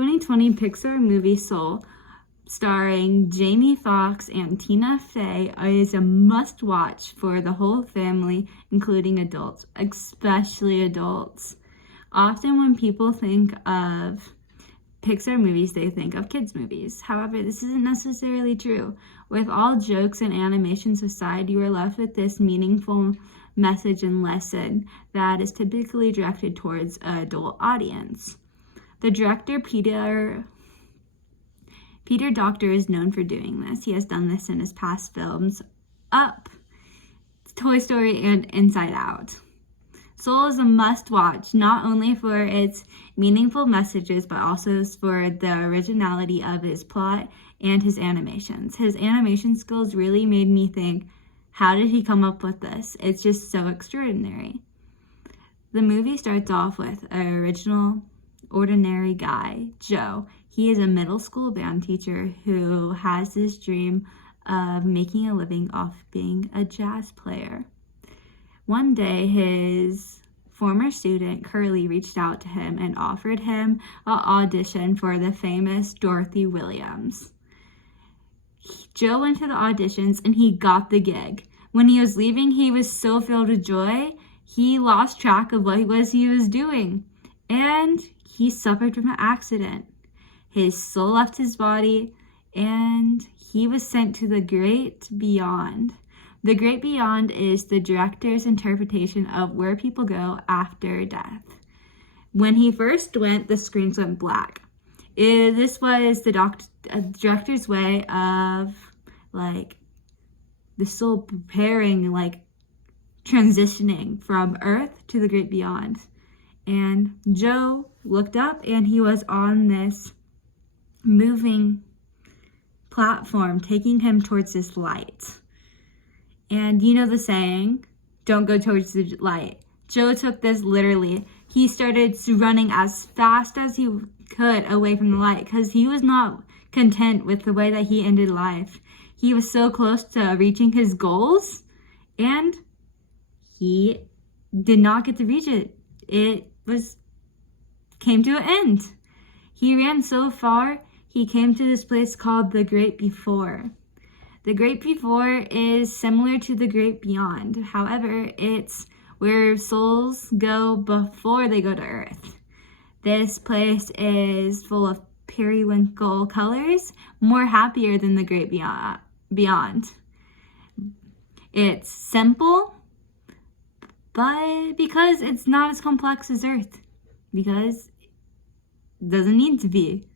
2020 Pixar movie Soul, starring Jamie Foxx and Tina Fey, is a must-watch for the whole family, including adults, especially adults. Often when people think of Pixar movies, they think of kids' movies. However, this isn't necessarily true. With all jokes and animations aside, you are left with this meaningful message and lesson that is typically directed towards an adult audience. The director, Peter Docter, is known for doing this. He has done this in his past films, Up, Toy Story, and Inside Out. Soul is a must-watch, not only for its meaningful messages, but also for the originality of his plot and his animations. His animation skills really made me think, how did he come up with this? It's just so extraordinary. The movie starts off with an original, ordinary guy, Joe. He is a middle school band teacher who has this dream of making a living off being a jazz player. One day, his former student, Curly, reached out to him and offered him an audition for the famous Dorothy Williams. Joe went to the auditions and he got the gig. When he was leaving, he was so filled with joy, he lost track of what it was he was doing. And he suffered from an accident. His soul left his body and he was sent to the great beyond. The great beyond is the director's interpretation of where people go after death. When he first went, the screens went black. This was the director's way of the soul preparing, transitioning from Earth to the great beyond. And Joe looked up and he was on this moving platform taking him towards this light. And you know the saying, don't go towards the light. Joe took this literally. He started running as fast as he could away from the light because he was not content with the way that he ended life. He was so close to reaching his goals and he did not get to reach it. It came to an end. He ran so far, he came to this place called the Great Before. The Great Before is similar to the Great Beyond. However, it's where souls go before they go to Earth. This place is full of periwinkle colors, more happier than the Great Beyond. It's simple, but because it's not as complex as Earth, because it doesn't need to be.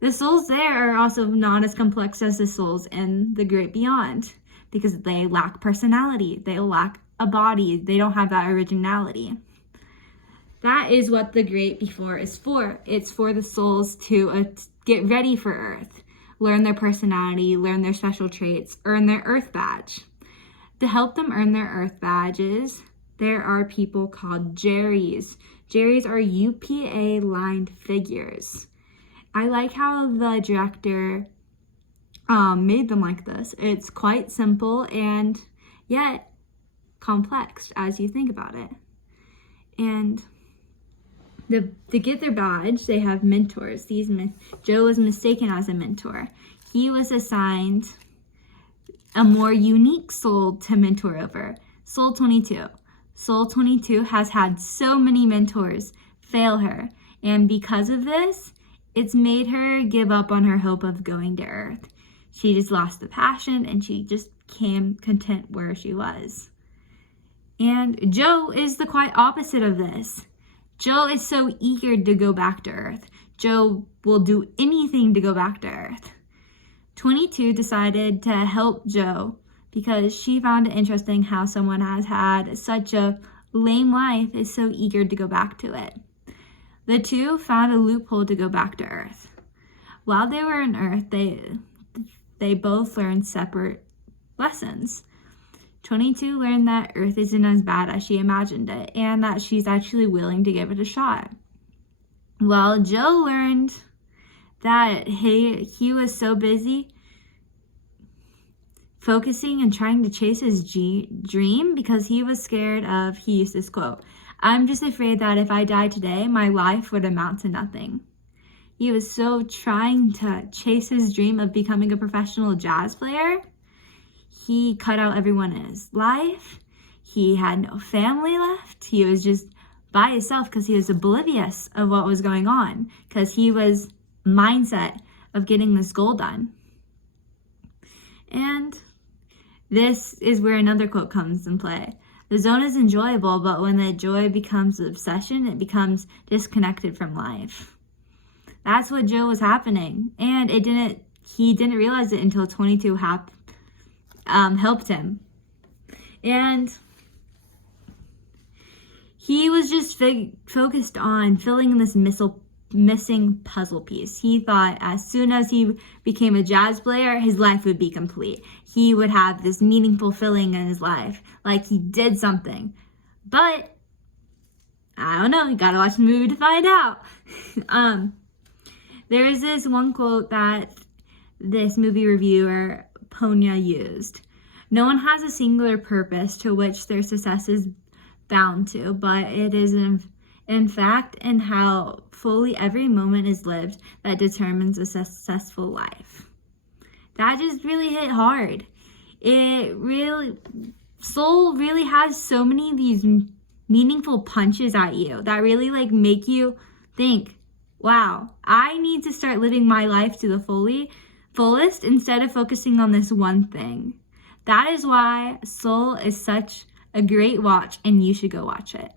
The souls there are also not as complex as the souls in the Great Beyond because they lack personality, they lack a body, they don't have that originality. That is what the Great Before is for. It's for the souls to get ready for Earth, learn their personality, learn their special traits, earn their Earth badge. To help them earn their Earth badges, there are people called Jerrys. Jerrys are UPA-lined figures. I like how the director made them like this. It's quite simple and yet complex as you think about it. And to get their badge, they have mentors. Joe was mistaken as a mentor. He was assigned a more unique soul to mentor over, Soul 22. Soul 22 has had so many mentors fail her, and because of this, it's made her give up on her hope of going to Earth. She just lost the passion and she just became content where she was. And Joe is the quite opposite of this. Joe is so eager to go back to Earth. Joe will do anything to go back to Earth. 22 decided to help Joe because she found it interesting how someone has had such a lame life is so eager to go back to it. The two found a loophole to go back to Earth. While they were on Earth, they both learned separate lessons. 22 learned that Earth isn't as bad as she imagined it, and that she's actually willing to give it a shot. While Joe learned that he was so busy focusing and trying to chase his dream because he was scared of, he used this quote, "I'm just afraid that if I die today, my life would amount to nothing." he was so trying to chase his dream of becoming a professional jazz player, he cut out everyone in his life. He had no family left. He was just by himself because he was oblivious of what was going on, because he was mindset of getting this goal done. And this is where another quote comes in play. The zone is enjoyable, but when the joy becomes an obsession, it becomes disconnected from life. That's what Joe was happening. And he didn't realize it until 22 helped him. And he was just focused on filling this missing puzzle piece. He thought as soon as he became a jazz player, his life would be complete. He would have this meaningful filling in his life, like he did something. But I don't know, you gotta watch the movie to find out. There is this one quote that this movie reviewer, Ponya, used. No one has a singular purpose to which their success is bound to, but it is in fact and how fully every moment is lived that determines a successful life. That just really hit hard. Soul really has so many of these meaningful punches at you that really make you think, wow, I need to start living my life to the fullest instead of focusing on this one thing. That is why Soul is such a great watch, and you should go watch it.